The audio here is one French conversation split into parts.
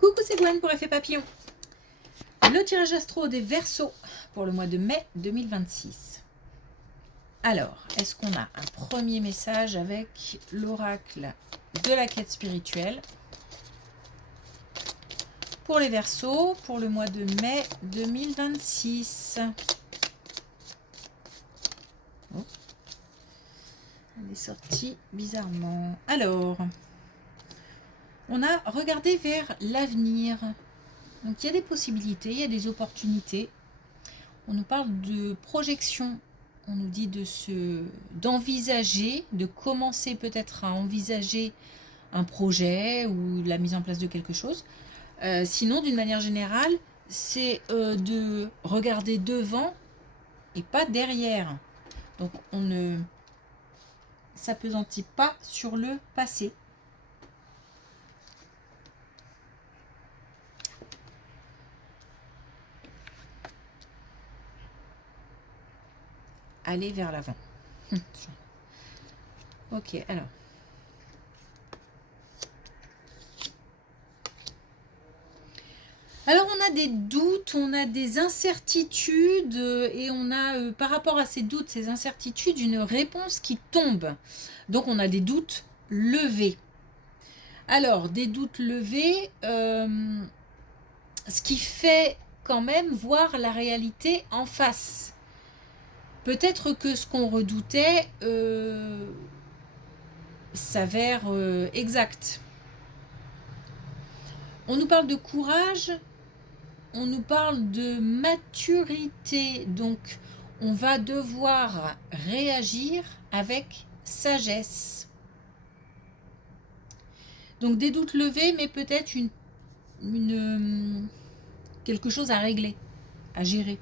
Coucou, c'est Gwen pour Effet Papillon. Le tirage astro des Verseaux pour le mois de mai 2026. Alors, est-ce qu'on a un premier message avec l'oracle de la quête spirituelle pour les Verseaux pour le mois de mai 2026? Oh. Elle est sortie bizarrement. Alors, on a regardé vers l'avenir. Donc il y a des possibilités, il y a des opportunités. On nous parle de projection. On nous dit d'envisager, de commencer peut-être à envisager un projet ou la mise en place de quelque chose. Sinon, d'une manière générale, c'est de regarder devant et pas derrière. Donc on ne s'appesantit pas sur le passé. Aller vers l'avant. Ok, alors. Alors on a des doutes, on a des incertitudes et on a par rapport à ces doutes, ces incertitudes, une réponse qui tombe. Donc on a des doutes levés. Alors des doutes levés, ce qui fait quand même voir la réalité en face. Peut-être que ce qu'on redoutait s'avère exact. On nous parle de courage. On nous parle de maturité, donc on va devoir réagir avec sagesse. Donc des doutes levés, mais peut-être quelque chose à régler, à gérer.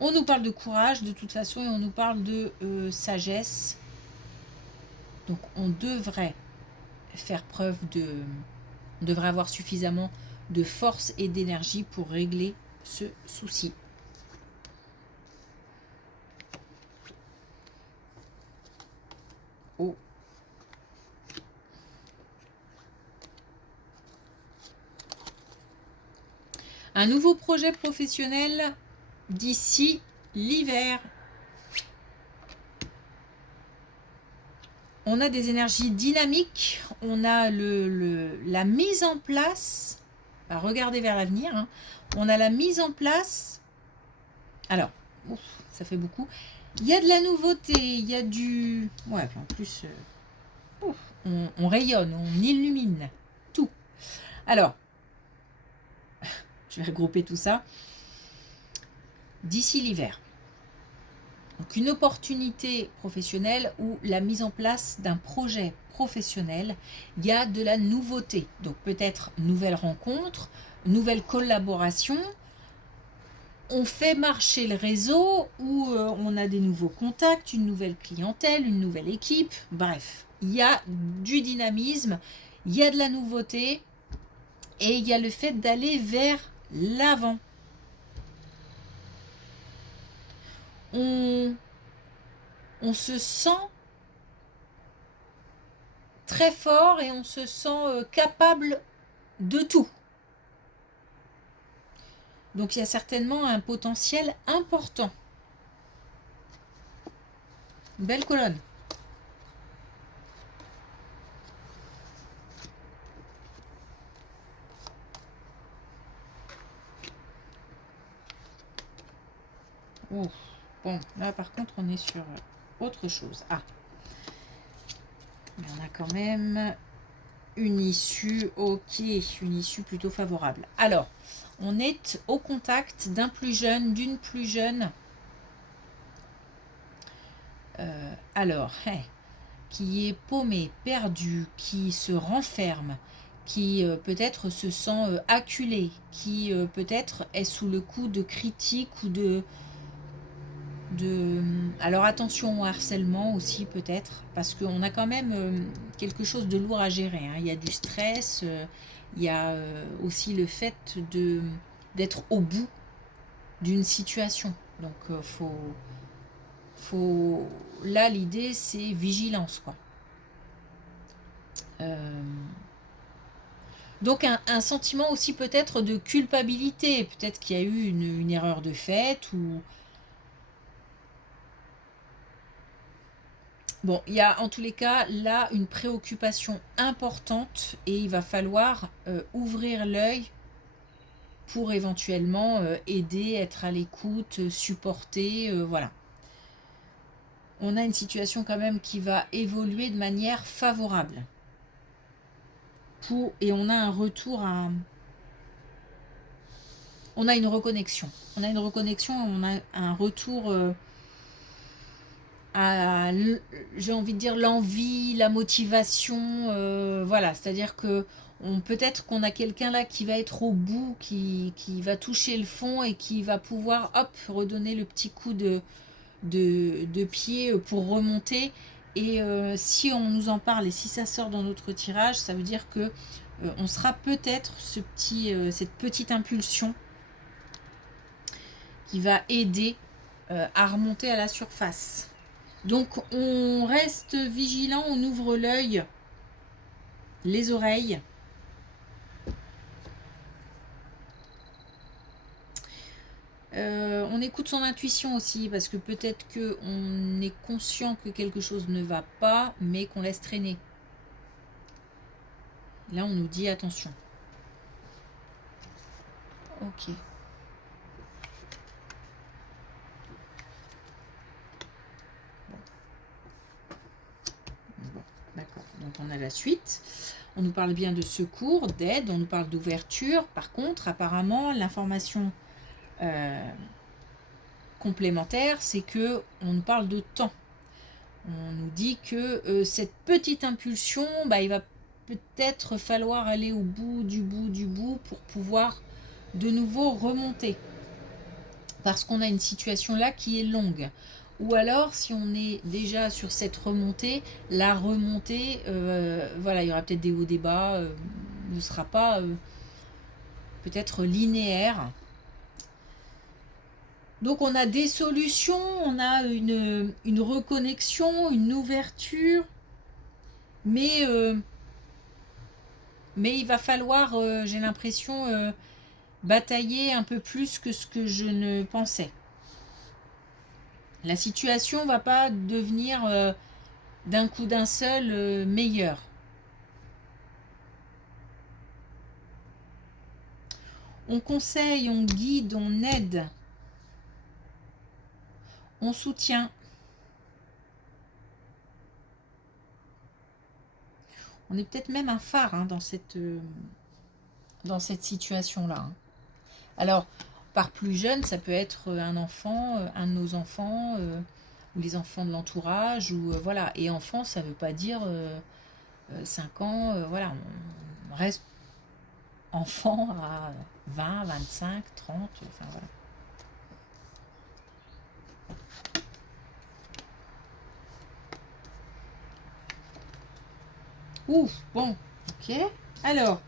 On nous parle de courage de toute façon et on nous parle de sagesse. Donc on devrait faire preuve on devrait avoir suffisamment de force et d'énergie pour régler ce souci. Oh. Un nouveau projet professionnel d'ici l'hiver. On a des énergies dynamiques, on a la mise en place, regardez vers l'avenir, hein. On a la mise en place, alors, ouf, ça fait beaucoup, il y a de la nouveauté, il y a du... Ouais, en plus, on rayonne, on illumine tout. Alors, je vais regrouper tout ça. D'ici l'hiver. Donc une opportunité professionnelle ou la mise en place d'un projet professionnel, il y a de la nouveauté. Donc peut-être nouvelles rencontres, nouvelles collaborations. On fait marcher le réseau ou on a des nouveaux contacts, une nouvelle clientèle, une nouvelle équipe. Bref, il y a du dynamisme, il y a de la nouveauté et il y a le fait d'aller vers l'avant. On se sent très fort et on se sent capable de tout. Donc il y a certainement un potentiel important. Une belle colonne. Ouf. Bon, là par contre on est sur autre chose. Ah. Mais on a quand même une issue, ok, une issue plutôt favorable. Alors, on est au contact d'un plus jeune, d'une plus jeune. Qui est paumé, perdu, qui se renferme, qui peut-être se sent acculé, qui peut-être est sous le coup de critiques ou alors attention au harcèlement aussi peut-être, parce qu'on a quand même quelque chose de lourd à gérer, hein. Il y a du stress, il y a aussi le fait d'être au bout d'une situation. Donc là l'idée c'est vigilance quoi. Donc un sentiment aussi peut-être de culpabilité, peut-être qu'il y a eu une erreur de fait ou... Bon, il y a en tous les cas là une préoccupation importante et il va falloir ouvrir l'œil pour éventuellement aider, être à l'écoute, supporter, voilà. On a une situation quand même qui va évoluer de manière favorable. Et on a un retour à... On a une reconnexion. On a une reconnexion, on a un retour à, j'ai envie de dire, l'envie, la motivation. Voilà, c'est-à-dire que peut-être qu'on a quelqu'un là qui va être au bout, qui va toucher le fond et qui va pouvoir, hop, redonner le petit coup de pied pour remonter. Et si on nous en parle et si ça sort dans notre tirage, ça veut dire que on sera peut-être cette petite impulsion qui va aider à remonter à la surface. Donc on reste vigilant, on ouvre l'œil, les oreilles. On écoute son intuition aussi, parce que peut-être qu'on est conscient que quelque chose ne va pas, mais qu'on laisse traîner. Là, on nous dit attention. Ok. Bon, d'accord. Donc on a la suite. On nous parle bien de secours, d'aide, on nous parle d'ouverture. Par contre, apparemment, l'information complémentaire, c'est que on nous parle de temps. On nous dit que cette petite impulsion, bah, il va peut-être falloir aller au bout du bout du bout pour pouvoir de nouveau remonter. Parce qu'on a une situation là qui est longue. Ou alors, si on est déjà sur cette remontée, la remontée, voilà, il y aura peut-être des hauts, des bas, ne sera pas peut-être linéaire. Donc on a des solutions, on a une reconnexion, une ouverture, mais il va falloir, j'ai l'impression, batailler un peu plus que ce que je ne pensais. La situation va pas devenir d'un coup d'un seul meilleure. On conseille, on guide, on aide, on soutient. On est peut-être même un phare hein, dans cette situation-là. Hein. Alors, par plus jeune, ça peut être un enfant, un de nos enfants, ou les enfants de l'entourage, ou voilà. Et enfant, ça ne veut pas dire 5 ans, voilà. On reste enfant à 20, 25, 30, enfin voilà. Ouf, bon, ok. Alors,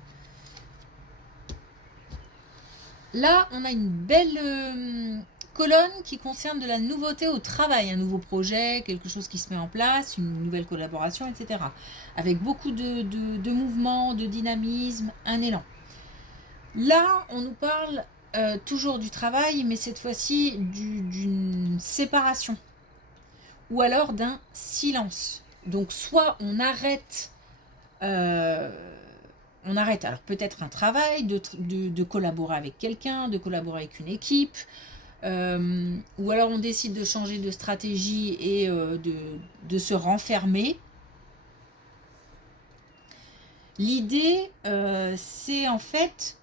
là, on a une belle colonne qui concerne de la nouveauté au travail, un nouveau projet, quelque chose qui se met en place, une nouvelle collaboration, etc. Avec beaucoup de mouvements, de dynamisme, un élan. Là, on nous parle toujours du travail, mais cette fois-ci d'une séparation ou alors d'un silence. Donc, soit on arrête alors peut-être un travail, de collaborer avec quelqu'un, de collaborer avec une équipe, ou alors on décide de changer de stratégie et de se renfermer. L'idée, c'est en fait,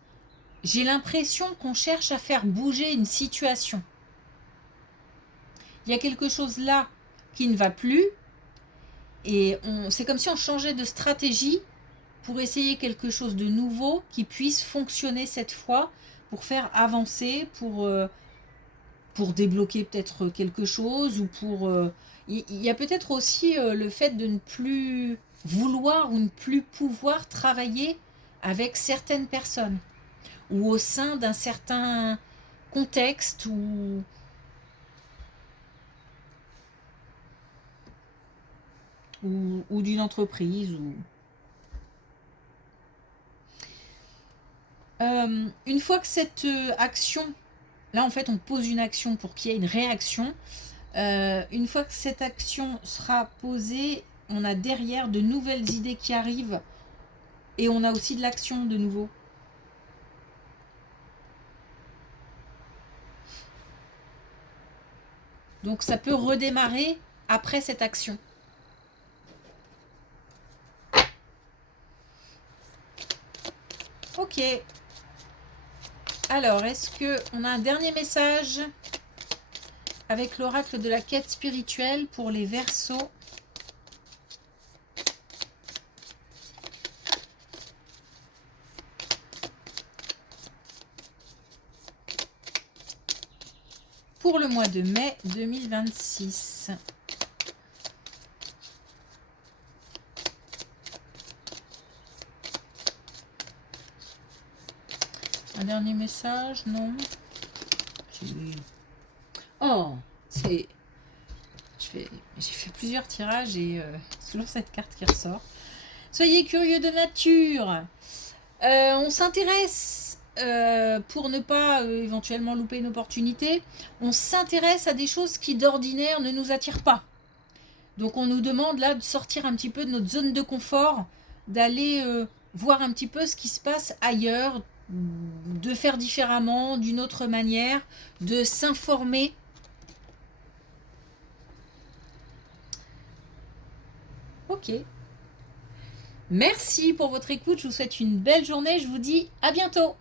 j'ai l'impression qu'on cherche à faire bouger une situation. Il y a quelque chose là qui ne va plus, et c'est comme si on changeait de stratégie pour essayer quelque chose de nouveau qui puisse fonctionner cette fois, pour faire avancer, pour débloquer peut-être quelque chose, ou pour... Il y a peut-être aussi le fait de ne plus vouloir ou ne plus pouvoir travailler avec certaines personnes, ou au sein d'un certain contexte, ou d'une entreprise. Une fois que cette action, là en fait on pose une action pour qu'il y ait une réaction, une fois que cette action sera posée, on a derrière de nouvelles idées qui arrivent et on a aussi de l'action de nouveau. Donc ça peut redémarrer après cette action. Ok. Alors, est-ce qu'on a un dernier message avec l'oracle de la quête spirituelle pour les Verseaux? Pour le mois de mai 2026. Un dernier message? Non. Oh, c'est... J'ai fait plusieurs tirages et toujours cette carte qui ressort. Soyez curieux de nature. On s'intéresse, pour ne pas éventuellement louper une opportunité, on s'intéresse à des choses qui d'ordinaire ne nous attirent pas. Donc on nous demande là de sortir un petit peu de notre zone de confort, d'aller voir un petit peu ce qui se passe ailleurs, de faire différemment, d'une autre manière, de s'informer. Ok. Merci pour votre écoute, je vous souhaite une belle journée, je vous dis à bientôt.